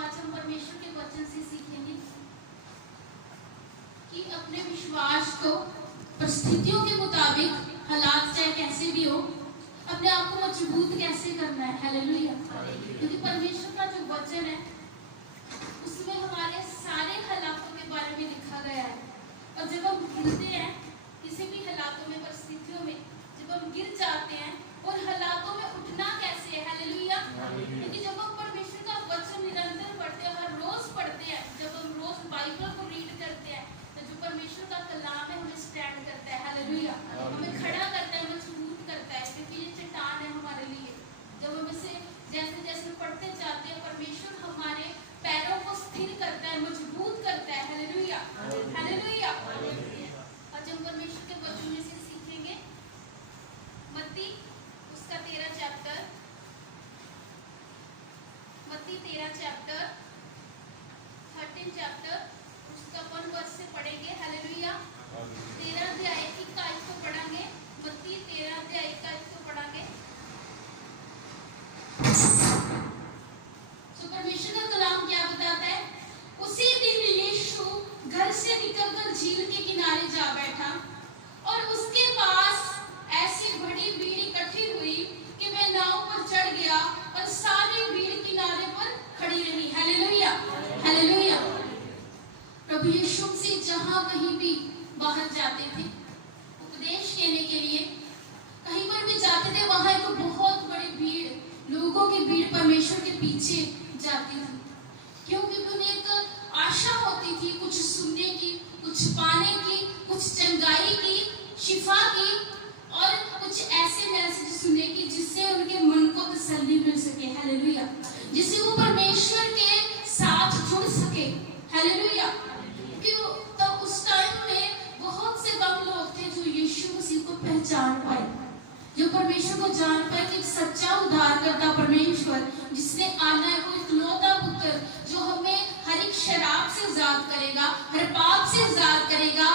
आज हम परमेश्वर के वचन से सीखेंगे कि अपने विश्वास को परिस्थितियों के मुताबिक, हालात चाहे कैसे भी हो, अपने आप को मजबूत कैसे करना है। हालेलुया। क्योंकि परमेश्वर का जो वचन है उसमें हमारे सारे हालातों के बारे में लिखा गया है। और जब हम गिरते हैं किसी भी हालातों में, परिस्थितियों में, जब हम गिर जाते हैं और हालातों में उठना कैसे है। हालेलुया। क्योंकि जब हम परमेश्वर का वचन निरंतर पढ़ते हैं, हर रोज पढ़ते हैं, जब हम रोज बाइबल को रीड करते हैं, तो जो परमेश्वर का कलाम है हमें स्टैंड करता है। हालेलुया। हमें खड़ा करता है, मजबूत करता है, क्योंकि ये चट्टान है हमारे लिए। जब हम इसे जैसे जैसे पढ़ते जाते हैं, परमेश्वर हमारे पैरों को स्थिर करता है, मजबूत करता है। हालेलुया। हालेलुया। और जब परमेश्वर के वचन में से सीखेंगे मत्ती उसका 13 चैप्टर, मत्ती 13 चैप्टर 13 चैप्टर उसका 1 वर्ष से पढ़ेंगे। हालेलुया। 13 अध्याय की 21 को पढ़ेंगे। मत्ती 13 अध्याय 21 को पढ़ेंगे। परमेश्वर का कलाम क्या बताता है? उसी दिन यीशु घर से निकलकर झील के किनारे जा बैठा और उसके पास ऐसी बड़ी भीड़ इकट्ठी हुई कि वह नाव पर चढ़ गया और सारी भीड़ किनारे पर खड़ी रही। हालेलुया। हालेलुया। प्रभु यीशु से जहां कहीं भी बाहर जाते थे उपदेश देने के लिए, कहीं पर भी जाते थे, वहां एक बहुत बड़ी भीड़, लोगों की भीड़ परमेश्वर के पीछे जाती थी। क्योंकि उन्हें एक आशा होती थी कुछ सुनने की, कुछ पाने की, कुछ चंगाई की, शिफा की और कुछ ऐसे मैसेज सुनने की जिससे उनके मन को तसल्ली मिल सके। हालेलुया। जिससे वो परमेश्वर के साथ जुड़ सके। हालेलुया। क्यों? तब उस टाइम में बहुत से कम लोग थे जो यीशु मसीह को पहचान पाए, जो परमेश्वर को जान पाए कि सच्चा उद्धार करता परमेश्वर जिसने आना है, वो इकलौता पुत्र जो हमें हर एक शराब से आजाद करेगा, हर पाप से आजाद करेगा,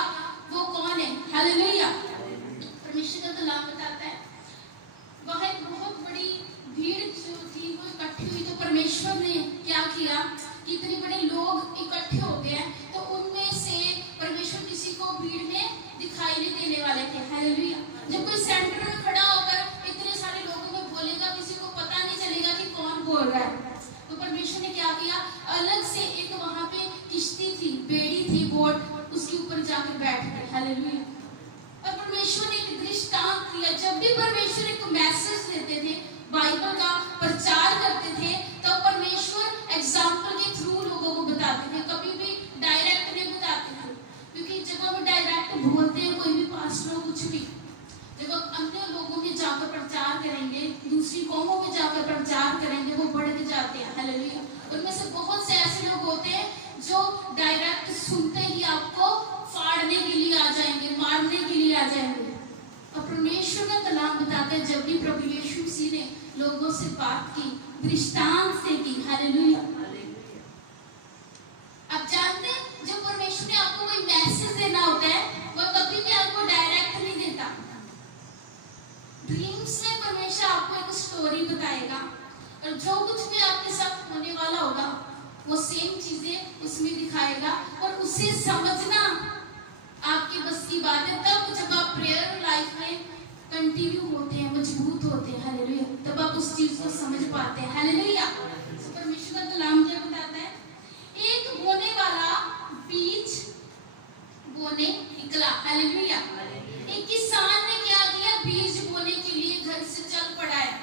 वो कौन है? हालेलुया। परमेश्वर का कलाम बताता है वहां एक बहुत बड़ी भीड़ जो थी वो इकट्ठी हुई। तो परमेश्वर ने क्या किया कि इतने बड़े लोग इकट्ठे हो गए, तो उनमें से परमेश्वर किसी को भीड़ में दिखाई नहीं देने वाले थे। हालेलुया। जब कोई सेंटर में खड़ा होकर इतने सारे लोगों में बोलेगा, किसी को पता नहीं चलेगा कि कौन बोल रहा है। तो परमेश्वर ने क्या किया, अलग से एक वहां पे किश्ती थी, बेड़ी थी, बोट, उसके ऊपर जाकर बैठ गए। हालेलुया। और परमेश्वर ने एक दृष्टांत दिया। जब भी परमेश्वर एक मैसेज देते थे, बाइबल का प्रचार करते थे, तो परमेश्वर एग्जाम्पल के थ्रू लोगों को बताते थे, कभी भी डायरेक्ट नहीं बताते थे। क्योंकि जब हम डायरेक्ट बोलते हैं कोई भी पास्टर कुछ भी, जब हम अन्य लोगों में जाकर प्रचार करेंगे, दूसरी कौमों में जाकर प्रचार करेंगे, वो बढ़ते जाते हैं। हालेलुया। उनमें से बहुत से ऐसे लोग होते हैं जो डायरेक्ट सुनते ही आपको फाड़ने के लिए आ जाएंगे, मारने के लिए आ जाएंगे। और परमेश्वर का कलाम बताता है जब भी प्रभु यीशु मसीह ने लोगों से बात की, दृष्टांत से की। हालेलुया। आप जानते हैं जब परमेश्वर ने आपको कोई मैसेज देना होता है, वो कभी भी आपको डायरेक्ट नहीं देता। ड्रीम्स में परमेश्वर आपको एक स्टोरी बताएगा और जो कुछ भी आपके साथ होने वाला होगा वो सेम चीजें उसमें दिखाएगा और उसे समझना आपकी बस की बात है। तब जब आप प्रेयर लाइफ में कंटिन्यू होते हैं, मजबूत होते हैं, हालेलुया, तब आप उस चीज को समझ पाते हैं। हालेलुया। परमेश्वर का कलाम क्या बताता है? एक बोने वाला बीज बोने निकला। हालेलुया। एक किसान ने क्या किया, बीज बोने के लिए घर से चल पड़ा है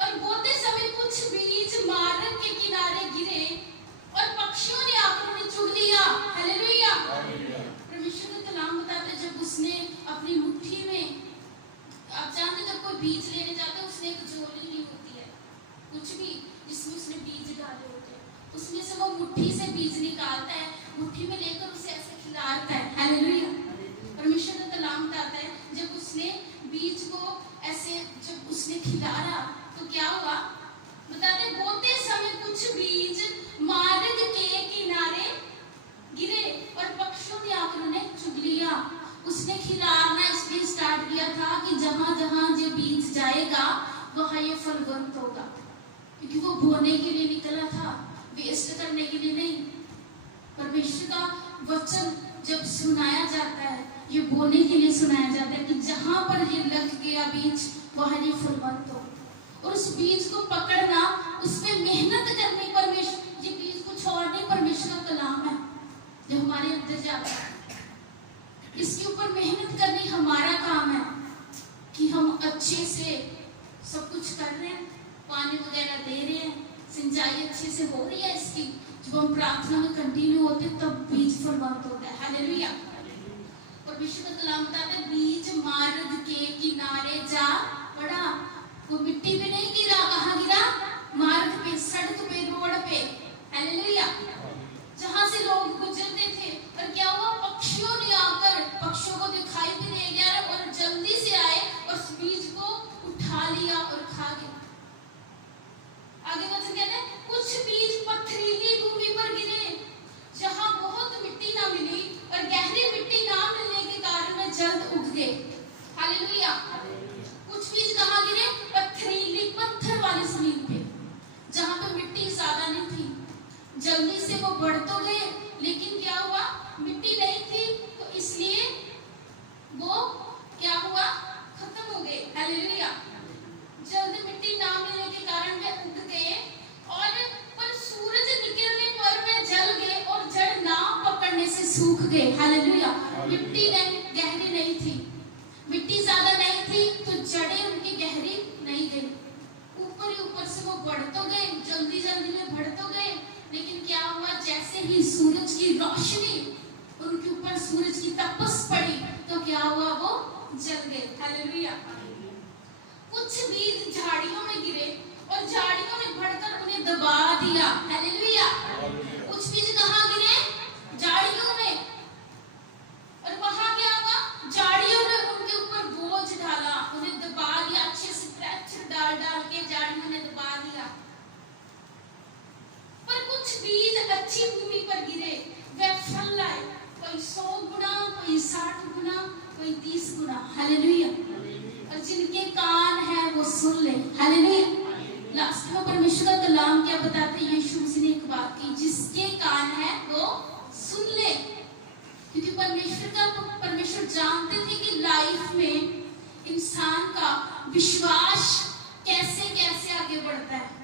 और बोते समय कुछ बीज मार्ग के किनारे गिरे और पक्षियों ने आकर उन्हें चुग लिया। हालेलुया। परमेश्वर का कलाम बताता है जब उसने अपनी मुट्ठी में, आप जानते जब कोई बीज लेने जाता है उसने एक झोली ली होती है, कुछ भी जिसमें उसने बीज डाले होते हैं, उसमें से वो मुट्ठी से बीज निकालता है, मुट्ठी में लेकर उसे ऐसे खिलाता है। हालेलुया। परमेश्वर का कलाम बताता है जब उसने बीज को ऐसे जब उसने खिलाया तो क्या हुआ बताते, बोते समय कुछ बीज मार्ग के किनारे गिरे और पक्षियों ने आकर उन्हें चुग लिया। उसने खिलाना इसलिए स्टार्ट किया था कि जहां जहां जो बीज जाएगा वहां ये फलवंत होगा, क्योंकि वो बोने के लिए निकला था, वेस्ट करने के लिए नहीं। परमेश्वर का वचन जब सुनाया जाता है, ये बोने के लिए सुनाया जाता है कि जहां पर ये लग गया बीज, वहां ये फलवंत हो। और उस बीज को पकड़ना, उस पर मेहनत करनी, परमेश्वर, ये बीज कुछ और नहीं, परमेश्वर का कलाम है जो हमारे अंदर जाता है। इसके ऊपर मेहनत करनी हमारा काम है कि हम अच्छे से सब कुछ कर रहे हैं, पानी वगैरह दे रहे हैं, सिंचाई अच्छे से हो रही है इसकी। जब हम प्रार्थना में कंटिन्यू होते हैं तब बीज फलवंत होता है। हालेलुया। परमेश्वर का कलाम बताता है, बीज मार्ग के किनारे जा पड़ा, वो मिट्टी पे नहीं गिरा। कहाँ गिरा? मार्ग पे, सड़क पे, रोड पे। हालेलुया। जहां से लोग गुजरते थे, और क्या हुआ? पक्षियों ने आकर, पक्षियों को दिखाई भी दे गया और जल्दी से आए और उस बीज को उठा लिया और खा गए। आगे वचन कहते हैं, कुछ बीज पथरीली भूमि पर गिरे, जहां बहुत मिट्टी ना मिली और गहरी मिट्टी ना मिलने के कारण वे जल्द उग गए। हालेलुया। कुछ बीज कहाँ गिरे? पथरीली, पत्थर वाली जमीन पे, जहां पे मिट्टी ज्यादा नहीं थी। जल्दी से वो बढ़ तो गए, लेकिन क्या हुआ? मिट्टी नहीं थी, तो इसलिए वो क्या हुआ? खत्म हो गए। हालेलुया। जल्द मिट्टी ना मिलने के कारण वे उग गए, और पर सूरज निकलने पर वे जल गए और जड़ ना पकड़ने से सूख गए। हालेलुया। मिट्टी नहीं, गहरी नहीं थी, मिट्टी ज्यादा नहीं थी, तो जड़ें उनकी गहरी नहीं गई। ऊपर ही ऊपर से वो बढ़ तो गए, जल्दी जल्दी में बढ़ तो गए, लेकिन क्या हुआ? जैसे ही सूरज की रोशनी उनके ऊपर, सूरज की तपस पड़ी, तो क्या हुआ? वो जल गए। हालेलुया। कुछ बीज झाड़ियों में गिरे और झाड़ियों ने बढ़कर उन्हें दबा दिया। हालेलुया। कुछ बीज कहाँ गिरे? झाड़ियों में, और वहां क्या हुआ? झाड़ियों ने उनके ऊपर बोझ डाला, उन्हें दबा दिया, अच्छे से प्रेशर डाल डाल के झाड़ियों ने दबा दिया। पर कुछ बीज अच्छी भूमि पर गिरे, वे फल लाए, कोई 100 गुना, कोई 60 गुना, कोई 30 गुना। हालेलुया। और जिनके कान है वो सुन ले। हालेलुया। लास्ट में परमेश्वर का कलाम क्या बताते हैं? यीशु मसीह ने एक बात की, जिसके कान है वो सुन ले। क्योंकि परमेश्वर जानते थे कि लाइफ में इंसान का विश्वास कैसे कैसे आगे बढ़ता है।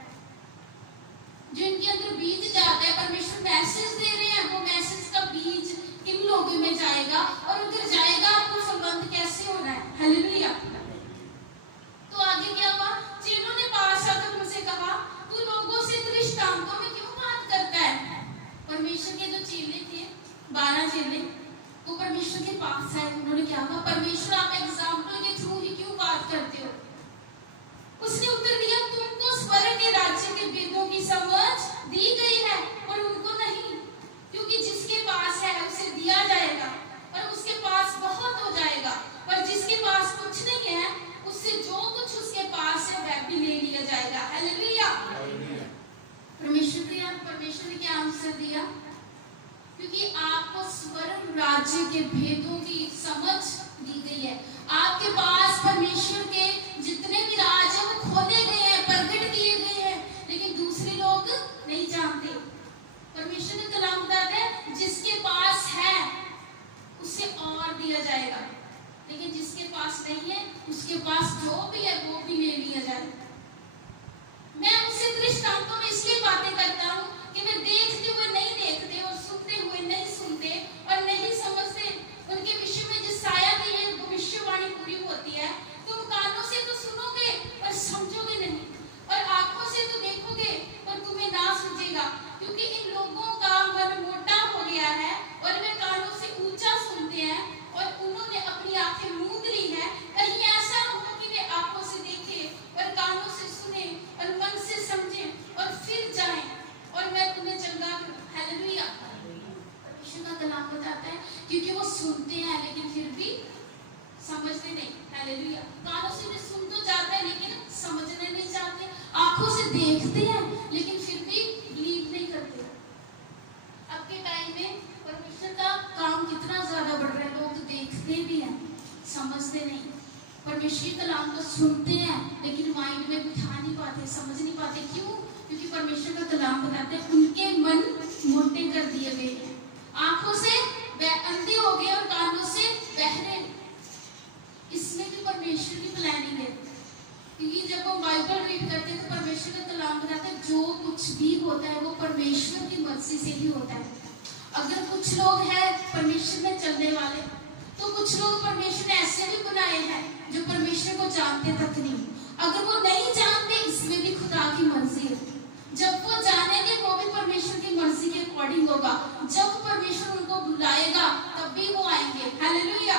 जो इनके अंदर बीज जाता है, परमेश्वर मैसेज दे रहे हैं, वो मैसेज का बीज इन लोगों में जाएगा, और अगर जाएगा आपको फलवंत कैसे होना है। हालेलुया। तो आगे क्या हुआ? चेलों ने पास आकर उनसे कहा, तू लोगों से दृष्टांतों में क्यों बात करता है? परमेश्वर के जो चेले थे, 12 चेले, वो परमेश्वर के पास आए। उन्होंने क्या कहा? परमेश्वर, आप एग्जाम्पल के थ्रू ही क्यों बात करते हो? उसने उत्तर दिया, तुमको स्वर्ग के राज्य के भेदों की समझ दी गई है, पर उनको नहीं, क्योंकि जिसके पास है उसे दिया जाएगा और उसके पास बहुत हो जाएगा, पर जिसके पास कुछ नहीं है उससे जो कुछ उसके पास है वह भी ले लिया जाएगा। हालेलुया। परमेश्वर ने क्या आंसर दिया? क्योंकि आपको स्वर्ग राज्य के भेदों की समझ दी गई है। आपके पास परमेश्वर के जितने भी राज हैं वो खोले गए हैं, प्रकट किए गए हैं, लेकिन दूसरे लोग नहीं जानते। परमेश्वर ने कलाम बताते हैं, जिसके पास है उसे और दिया जाएगा, लेकिन जिसके पास नहीं है उसके पास जो भी है वो भी ले लिया जाएगा। मैं उनसे दृष्टांतों में इसलिए बातें करता हूँ कि वे देखते हुए नहीं देखते और सुनते हुए नहीं सुनते और नहीं समझते। उनके विषय में जिस साया की ये भविष्यवाणी पूरी होती है, तुम कानों से तो सुनोगे पर समझोगे नहीं, और आंखों से तो देखोगे पर तुम्हें ना सूझेगा, क्योंकि इन लोगों का मन मोटा हो गया है और वे कानों से ऊंचा सुनते हैं और उन्होंने अपनी आंखें मूंद ली है। कहीं ऐसा न हो कि वे आंखों से देखें और कानों से सुने और मन से समझें और फिर जाएं और मैं तुम्हें चंगा करूं। हालेलुया। परमेश्वर का कलाम बताता है, क्योंकि वो सुनते हैं लेकिन फिर भी समझते नहीं। हालेलुया। कानों से भी सुन तो जाते हैं लेकिन समझने नहीं चाहते, आंखों से देखते हैं लेकिन फिर भी बिलीव नहीं करते। अब के टाइम में परमेश्वर का काम कितना ज्यादा बढ़ रहा है, लोग देखते भी हैं समझते नहीं। परमेश्वर कलाम को सुनते हैं लेकिन माइंड में समझ नहीं पाते। क्यों? क्योंकि परमेश्वर का कलाम बताते हैं उनके मन मोटे कर दिए गए हैं, आंखों से अंधे हो गए और कानों से बहरे। इसमें भी परमेश्वर की प्लानिंग है, क्योंकि जब हम बाइबल रीड करते हैं तो परमेश्वर का कलाम बताता है जो कुछ भी होता है वो परमेश्वर की मर्जी से ही होता है। अगर कुछ लोग हैं परमेश्वर में चलने वाले, तो कुछ लोग परमेश्वर ने ऐसे भी बनाए हैं जो परमेश्वर को जानते तक नहीं। अगर वो नहीं जानते, इसमें भी खुदा की मर्जी है। जब वो जानेंगे वो भी परमेश्वर की मर्जी के अकॉर्डिंग होगा। जब परमेश्वर उनको बुलाएगा तब भी वो आएंगे। हालेलुया।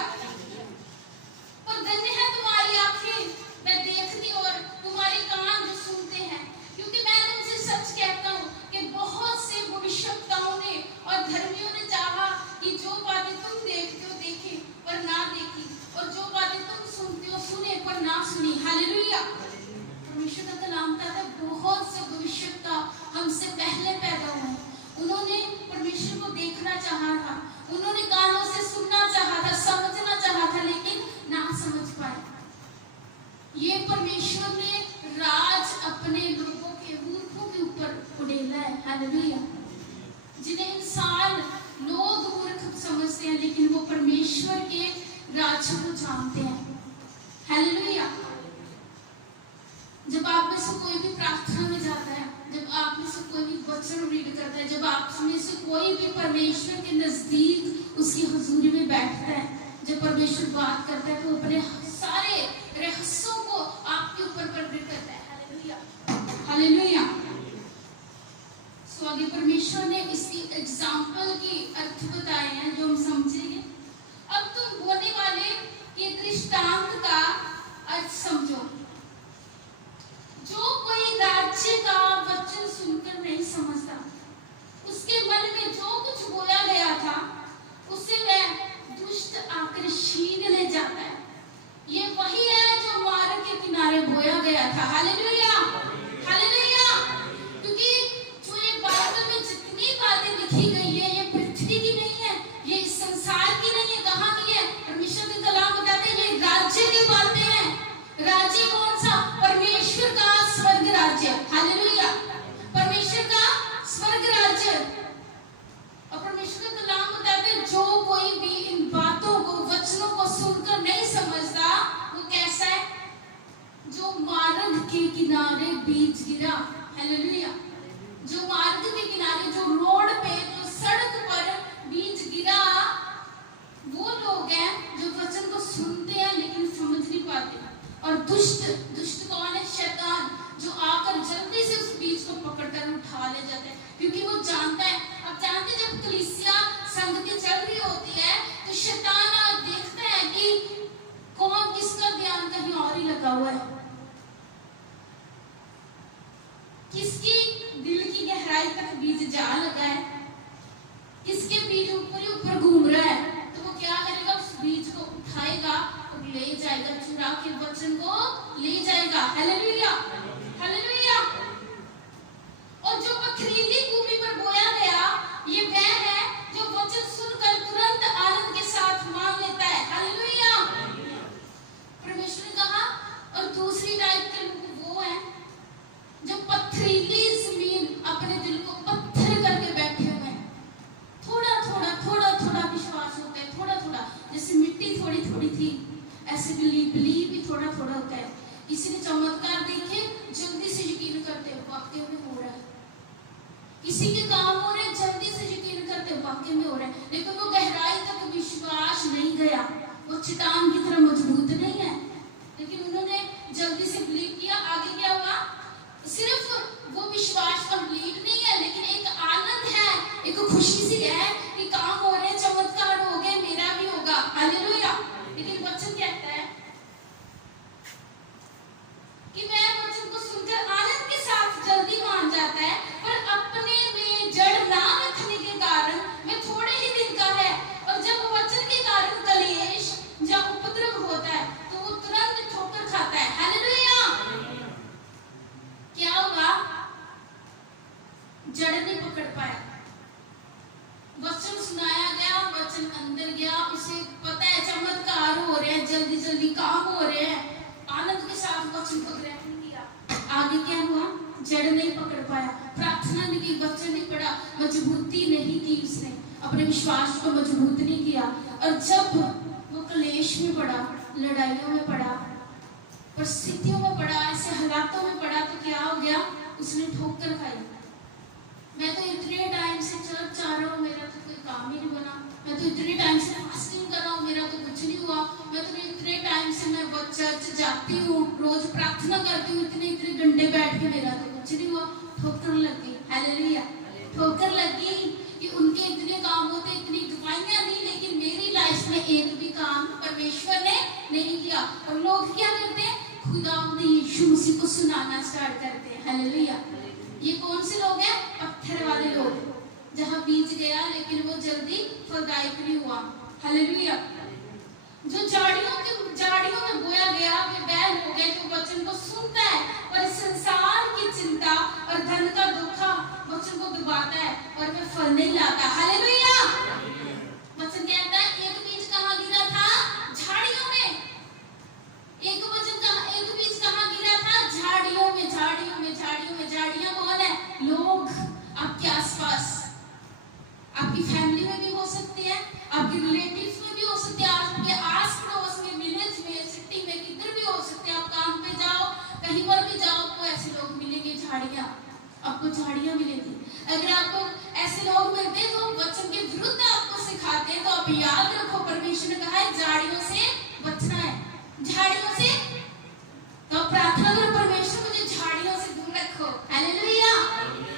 पर धन्य है तुम्हारी आंखें मैं देखती और तुम्हारे कान जो सुनते हैं, क्योंकि मैं तुमसे सच कहता हूँ कि बहुत से भविष्यवक्ताओं ने और धर्मियों ने चाहा कि जो बातें तुम देखते हो देखे पर ना देखी, और जो बातें तुम सुनते हो सुने पर ना सुनी। हालेलुया। परमेश्वर का कलाम कहता है बहुत से भविष्यवक्ता हमसे पहले पैदा हुए, उन्होंने परमेश्वर को देखना चाहा था, उन्होंने कानों से सुनना चाहा था, समझना चाहा था, लेकिन ना समझ पाए। ये परमेश्वर ने राज अपने लोगों के मूर्खों के ऊपर उड़ेला है। हालेलुया। जिन्हें इंसान लोग मूर्ख समझते हैं, लेकिन वो परमेश्वर के राज को जानते हैं। हालेलुया। जब आप में से कोई भी प्रार्थना में जाता है, जब आप में से कोई भी वचन रीड करता है, जब आप में से कोई भी परमेश्वर के नजदीक उसकी हुजूरी में बैठता है, जब परमेश्वर बात करता है तो अपने सारे रहस्यों को आपके ऊपर प्रकट करता है। हालेलुया। हालेलुया। सो आगे परमेश्वर ने इसकी एग्जाम्पल की अर्थ बताए हैं जो हम समझेंगे। अब तुम बोलने वाले के दृष्टांत का अर्थ समझो। जो कोई राज्य का वचन सुनकर नहीं समझता, उसके मन में जो कुछ बोया गया था उसे वह दुष्ट आकर छीन ले जाता है। ये वही है जो मार्ग के किनारे बोया गया था। हालेलुया। हालेलुया। क्योंकि जो ये बाइबल में जितनी बातें लिखी गई है, ये पृथ्वी की नहीं है, ये इस संसार की नहीं है। कहाँ की है? परमेश्वर के कलाम बताते हैं ये राज्य की बातें हैं। राज्य कौन सा? परमेश्वर का स्वर्ग राज्य। हालेलुया। परमेश्वर का स्वर्ग राज्य। और परमेश्वर का कलाम बताते हैं जो कोई भी इन बातों को, वचनों को सुनकर नहीं समझता, वो कैसा है? जो मार्ग के किनारे बीज गिरा। हालेलुया। जो मार्ग के किनारे, जो रोड पे, जो सड़क पर बीज गिरा, वो लोग हैं जो वचन को सुनते हैं लेकिन समझ नहीं पाते। और दुष्ट कौन है? शैतान, जो आकर जल्दी से उस बीज को पकड़कर उठा ले जाता है, क्योंकि वो जानता है। अब जानते हैं जब कलीसिया संगति चल रही होती है तो शैतान देखता है कि कौन किसका ध्यान कहीं और ही लगा हुआ है, किसकी दिल की गहराई तक बीज जा लगा है, किसके बीज ऊपर ही ऊपर घूम रहा है, तो वो क्या करेगा? उस बीज को उठाएगा और ले जाएगा, चुरा के वचन को ले जाएगा। हालेलुया। हालेलुया। और जो पथरीली भूमि पर बोया गया, ये वह है जो वचन सुनकर तुरंत आनंद के साथ मान लेता है। हालेलुया। परमेश्वर ने कहा, और दूसरी टाइप के लोग वो हैं जो पथरीली जमीन, अपने दिल को पत्थर करके बैठे हुए हैं। थोड़ा थोड़ा विश्वास होता है, थोड़ा जैसे मिट्टी थोड़ी थोड़ी थी, ऐसे बिलीव भी थोड़ा होता है। किसी ने चमत्कार देखे, जल्दी से यकीन करते हैं वाकई में हो रहा है। किसी के काम हो रहे हैं, जल्दी से यकीन करते हैं वाकई में हो रहा है, लेकिन वो गहराई तक विश्वास नहीं गया, वो चट्टान की तरह मजबूत नहीं है, लेकिन उन्होंने जल्दी से बिलीव किया। आगे क्या हुआ? सिर्फ वो विश्वास कंप्लीट नहीं है, लेकिन एक आनंद है, एक खुशी सी है कि काम हो रहे, चमत्कार हो गए, मेरा भी होगा। हालेलुया। लेकिन वचन कहता है कि वह वचन को सुनकर आनंद के साथ जल्दी मान जाता है, पर अपने में जड़ ना रखने के कारण वह थोड़े ही दिन का है, और जब वचन के कारण कलेश या उपद्रव होता है तो वो तुरंत ठोकर खाता है। हालेलुया। क्या हुआ? जड़ नहीं पकड़ पाया। वचन सुनाया गया, वचन अंदर गया, उसे पता है चमत्कार हो रहे हैं, जल्दी काम हो रहे हैं, आनंद के साथ वचन को ग्रहण किया। आगे क्या हुआ? जड़ नहीं पकड़ पाया, प्रार्थना नहीं की, वचन नहीं पढ़ा, मजबूती नहीं की, उसने अपने विश्वास को मजबूत नहीं किया। और जब वो क्लेश में पड़ा, लड़ाइयों में पड़ा, परिस्थितियों में पड़ा, ऐसे हालातों में पड़ा, तो क्या हो गया, उसने ठोकर खाई। मैं तो इतने टाइम से चर्च जा रहा हूँ, मेरा तो कोई काम ही नहीं बना, मैं तो इतने टाइम से फास्टिंग कर रहा हूँ, मेरा तो कुछ नहीं हुआ, मैं तो इतने टाइम से मैं चर्च जाती हूँ, रोज प्रार्थना करती हूँ, इतने इतने घंटे बैठ के, मेरा तो कुछ नहीं हुआ। ठोकर लगी, हालेलुया, ठोकर लगी कि उनके इतने काम होते, इतनी गवाहियां दी, लेकिन मेरी लाइफ में एक भी काम परमेश्वर ने नहीं किया। और लोग क्या करते हैं, खुदावंद यीशु मसीह को सुनाना स्टार्ट करते हैं, हालेलुया। ये कौन से लोग हैं, पत्थर वाले लोग, जहां बीज गया लेकिन वो जल्दी फलदायक नहीं हुआ, हालेलुया। जो झाड़ियों में बोया गया, वे वह लोग हैं जो वचन को सुनता है और संसार की चिंता और धन का धोखा वचन को दबाता है और वह फल नहीं लाता, हालेलुया। वचन कहता है, एक बीज कहाँ गिरा था, झाड़ियों में। एक बीज कहाँ गिरा था, झाड़ियों में, झाड़ियों में, झाड़ियों में। झाड़ियां कौन है, लोग आपके आसपास, आपकी फैमिली में भी हो सकती है, आपके रिलेटिव्स में भी हो सकती है, आपके आस पड़ोस में, विलेज में, सिटी में, किधर भी हो सकते हैं। आप काम पे जाओ, कहीं पर भी जाओ, आपको ऐसे लोग मिलेंगे, झाड़ियां, आपको झाड़ियां मिलेंगी। अगर आपको ऐसे लोग मिलते हैं जो वचन के विरुद्ध आपको सिखाते हैं, तो आप याद रखो, परमेश्वर ने कहा है झाड़ियों से बचना है, झाड़ियों से। तो प्रार्थना करो, परमेश्वर मुझे झाड़ियों से दूर रखो, हालेलुया।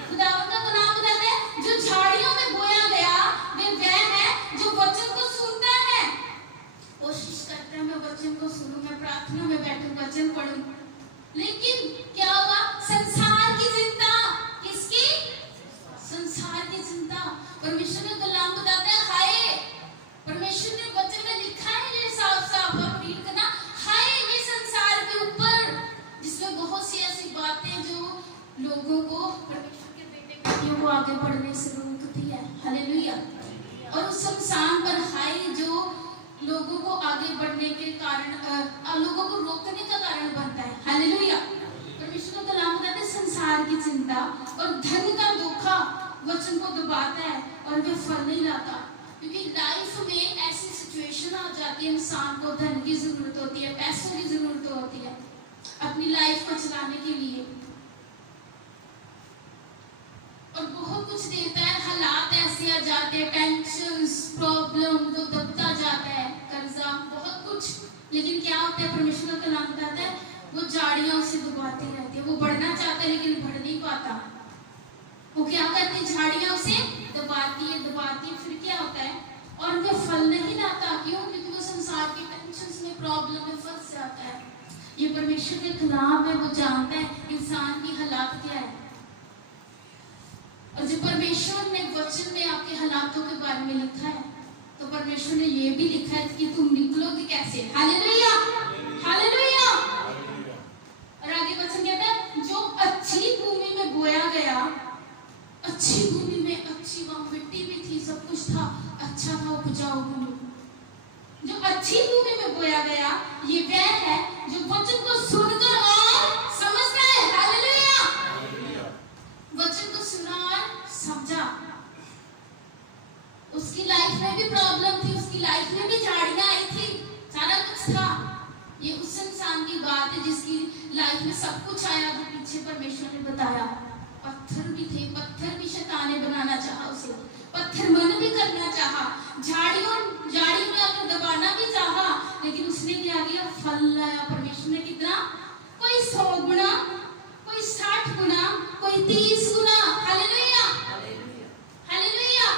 खुदावंद का नाम बताते हैं, जो झाड़ियों में बोया गया, वह है जो वचन को सुनता है, कोशिश करता है मैं वचन को सुनूं, मैं प्रार्थना में बैठूं, वचन पढ़ूं, लेकिन क्या हुआ, संसार की चिंता, किसकी, संसार की चिंता। परमेश्वर का कलाम बताता है, हाय, परमेश्वर ने वचन में लिखा है, ये साफ साफ आप रीड करना, हाय ये संसार के ऊपर, जिसमें बहुत सी ऐसी बातें जो लोगों को, परमेश्वर के बेटे बेटियों को आगे बढ़ने से रोकती है, हालेलुया। और उस संसार पर हाय जो लोगों को आगे बढ़ने के कारण, लोगों को रोकने का कारण बनता है, हालेलुया। परमेश्वर का कलाम बताता है, संसार की चिंता और धन का धोखा वचन को दबाता है और वह फल नहीं लाता। क्योंकि लाइफ में ऐसी सिचुएशन आ जाती है, इंसान को धन की जरूरत होती है, पैसों की जरूरत होती है अपनी लाइफ को चलाने के लिए, और बहुत कुछ देता है, हालात ऐसे आ जाते हैं, टेंशंस, प्रॉब्लम जो दबता जाता है, कर्जा, बहुत कुछ। लेकिन क्या होता है, परमेश्वर का कलाम बताता है, वो झाड़ियां उसे दबाती रहती है, वो बढ़ना चाहता है लेकिन बढ़ नहीं पाता। वो क्या करती है, झाड़ियां उसे दबाती है, फिर क्या होता है, और वो फल नहीं लाता। क्यों? क्योंकि वो संसार की टेंशंस में, प्रॉब्लम में फंस जाता है। ये परमेश्वर के खिलाफ है, वो जानता है इंसान की हालात क्या है। और जब परमेश्वर ने वचन में आपके हालातों के बारे में लिखा है, तो परमेश्वर ने ये भी लिखा है कि तुम निकलोगे कैसे, हालेलुया, हालेलुया। और आगे वचन कहता है, जो अच्छी भूमि में बोया गया, अच्छी भूमि में, अच्छी वहां मिट्टी भी थी, सब कुछ था, अच्छा था, उपजाऊ भूमि। जो अच्छी भूमि में बोया गया, ये वह है जो वचन को सुनकर और समझता है, हालेलुया। वचन को सुना और समझा। उसकी लाइफ में भी प्रॉब्लम थी, उसकी लाइफ में भी झाड़ियां आई थी, सारा कुछ था। ये उस इंसान की बात है जिसकी लाइफ में सब कुछ आया, जो पीछे परमेश्वर ने बताया। पत्थर भी थे, पत्थर भी शैतान ने बनाना चाहा उसे, पत्थर मन भी करना चाहा, झाड़ी में आकर दबाना भी चाहा, लेकिन उसने क्या किया, फल लाया। परमेश्वर ने कितना, कोई 100 गुना, कोई 60 गुना, कोई 30 गुना, हालेलुया, हालेलुया।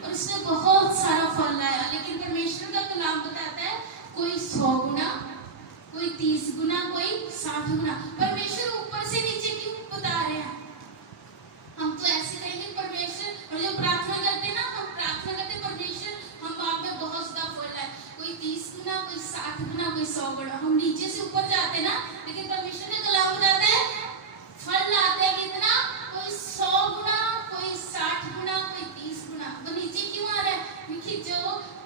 और उसने बहुत सारा फल लाया। लेकिन परमेश्वर का कलाम बताता है, कोई 100 गुना, कोई 30 गुना, कोई 60 गुना। परमेश्वर ऊपर से नीचे क्यों बता रहे हैं? हम तो ऐसे कहेंगे परमेश्वर, और जब प्रार्थना करते हैं ना, हम प्रार्थना करते परमेश्वर हम आप में बहुत ज्यादा फल है, कोई 30 गुना, कोई 60 गुना, कोई 100 गुना। हम नीचे से ऊपर जाते ना, लेकिन परमेश्वर ने कलाम बताता है फल लाते हैं कितना, कोई 100 गुना, कोई 60 गुना, कोई 30 गुना। तो नीचे क्यों आ रहा है? क्योंकि जो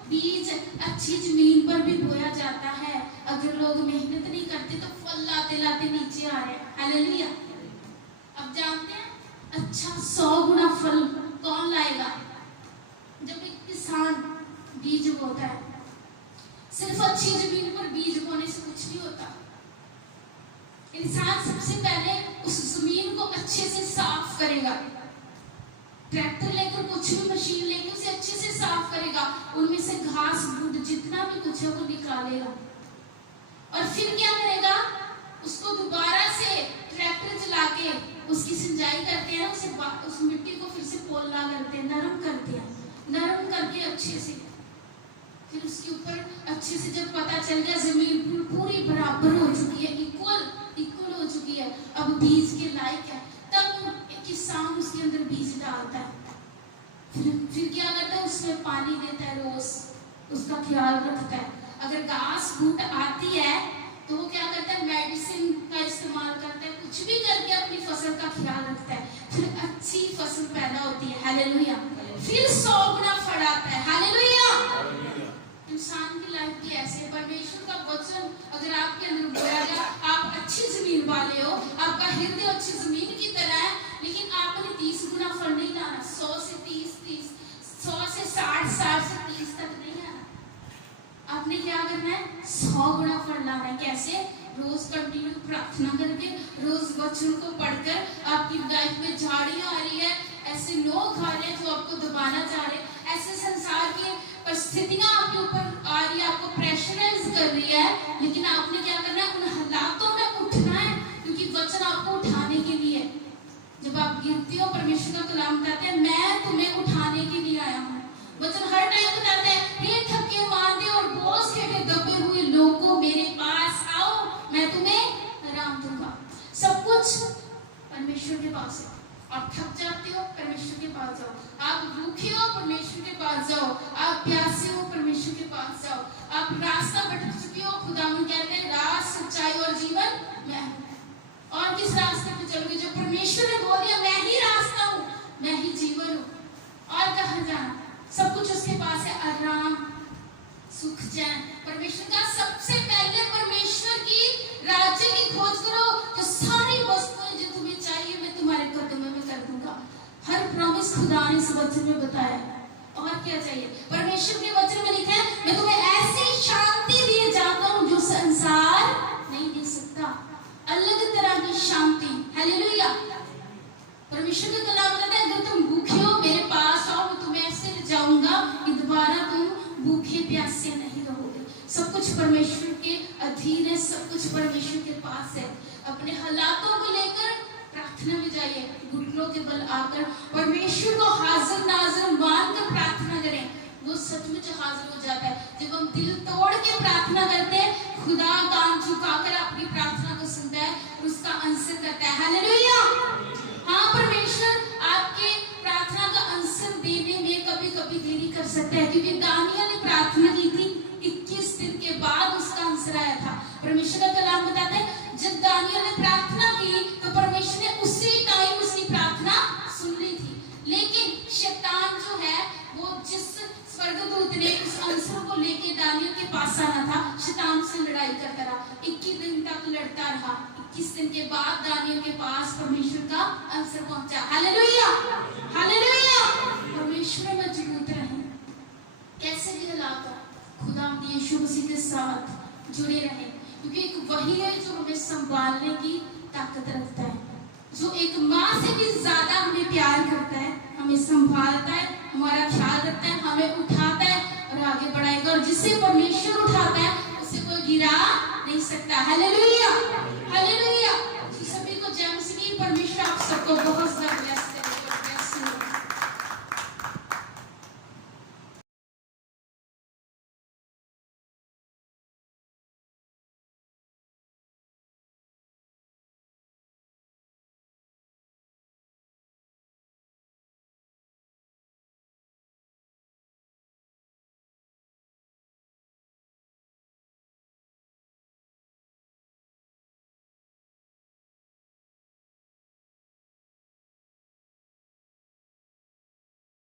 बीज अच्छी जमीन पर भी बोया जाता है, अगर लोग मेहनत नहीं करते तो फल लाते लाते नीचे आ रहे हैं, हालेलुया। अब बीज बोता है। सिर्फ अच्छी जमीन पर बीज बोने से कुछ नहीं होता। इंसान सबसे पहले उस जमीन को अच्छे से साफ करेगा। ट्रैक्टर लेकर कुछ भी मशीन लेकर उसे अच्छे से साफ करेगा, उनमें से घास बूट जितना भी कुछ है वो निकालेगा और फिर क्या करेगा, उसको दोबारा से ट्रैक्टर चला के उसकी सिंचाई करते हैं, उस मिट्टी को फिर से पोला करते हैं, नरम करते हैं, नरम करके अच्छे से फिर उसके ऊपर अच्छे से जब पता चल गया जमीन पूरी बराबर हो चुकी है, इक्वल हो चुकी है, अब बीज के लायक है, तब किसान उसके अंदर बीज डालता है। फिर क्या करता है, उसमें पानी देता है, रोज उसका ख्याल रखता है। अगर घास फूट आती है तो वो क्या करता है, मेडिसिन का इस्तेमाल करता है, कुछ भी करके अपनी फसल का ख्याल रखता है, फिर अच्छी फसल पैदा होती है। हालेलुया। फिर 100 गुना फल आता है। हालेलुया। इंसान की लाइफ भी ऐसे है। परमेश्वर का वचन अगर आपके अंदर बोला गया, आप अच्छी जमीन वाले हो, आपका हृदय अच्छी जमीन की तरह है, लेकिन आपने 30 गुना फल नहीं लाना, 100 से 30, 100 से 60, 60 से 30 तक नहीं आना। आपने क्या करना है, 100 गुना फल लाना है। कैसे? रोज कंटिन्यू प्रार्थना करके, रोज वचन को पढ़कर। आपकी लाइफ में झाड़ियां आ रही है, ऐसे लोग आ रहे हैं जो आपको दबाना चाह रहे हैं, ऐसे संसार की परिस्थितियां आपके ऊपर आ रही है, आपको प्रेशराइज कर रही है, लेकिन आपने क्या करना है, उन हालातों में उठना है, क्योंकि वचन आपको उठाने के लिए। जब आप गिरते हो, परमेश्वर का कलाम बताते हैं, मैं तुम्हें उठाने के लिए आया हूँ। वचन हर टाइम बताते हैं, हे थके मांदे और बोझ के दबे हुए लोगों, मेरे पास आओ, मैं तुम्हें आराम दूंगा। सब कुछ परमेश्वर के पास है। आप थक जाते हो, परमेश्वर के पास जाओ। आप भूखे हो, परमेश्वर के पास जाओ। आप प्यासे हो, परमेश्वर के पास जाओ। आप रास्ता भटक चुके हो, खुदावन कहते हैं, राह, सच्चाई और जीवन मैं हूं। और किस रास्ते पे चलोगे? जो परमेश्वर ने बोल दिया, मैं ही रास्ता हूं, मैं ही जीवन हूं। और कहां जाना? सब कुछ उसके पास है, आराम, सुख, चैन। परमेश्वर का सबसे पहले परमेश्वर की राज्य की खोज करो, तो सारी वस्तुएं जो तुम्हें चाहिए मैं तुम्हारे कदमों में कर दूंगा। हर प्रॉमिस खुदा ने इस वचन में बताया। और क्या चाहिए? परमेश्वर के वचन में लिखा है, मैं तुम्हें ऐसी शांति दिए जाता हूं जो संसार नहीं दे सकता। अलग तरह की शांति। हालेलुया। परमेश्वर का कलाम कहता है, अगर तुम भूखे हो, मेरे पास आओ, मैं तुम्हें ऐसे ले जाऊंगा कि दोबारा तुम भूखे प्यासे नहीं रहोगे। सब कुछ परमेश्वर के अधीन है, सब कुछ परमेश्वर के पास है। अपने हालातों को लेकर प्रार्थना में जाइए, घुटनों के बल आकर परमेश्वर को हाजिर नाजिर मानकर प्रार्थना करें। वो सचमुच हाजिर हो जाता है। जब हम दिल तोड़ के प्रार्थना करते हैं, खुदा कान झुकाकर आपकी प्रार्थना को सुनता है और उसका आंसर करता है। हालेलुया। हाँ, परमेश्वर आपके प्रार्थना का आंसर देने में कभी कभी देरी कर सकता है, क्योंकि दानियल ने प्रार्थना की थी, 21 दिन के बाद उसका आंसर आया था। परमेश्वर का कलाम बताता है, जब दानियल ने प्रार्थना की तो परमेश्वर ने उसी टाइम उसकी प्रार्थना सुन ली थी। लेकिन शैतान जो है, वो जिस स्वर्गदूत ने उस आंसर को लेके दानियल के पास आना था, शैतान से लड़ाई करता रहा, 21 दिन तक लड़ता रहा। 21 दिन के बाद दानियल के पास परमेश्वर का आंसर पहुंचा। हालेलुया। हालेलुया। परमेश्वर में मजबूत रहें, कैसे भी हालात हो, खुदा यीशु मसीह के साथ जुड़े रहें, क्योंकि एक वही है जो हमें संभालने की ताकत रखता है, जो एक माँ से भी ज्यादा हमें प्यार करता है, हमें संभालता है, हमारा ख्याल रखता है, हमें उठाता है और आगे बढ़ाएगा। और जिसे परमेश्वर उठाता है, उसे कोई गिरा नहीं सकता। हालेलुया। हालेलुया। सभी को जय मसीह। परमेश्वर आप सबको बहुत ज्यादा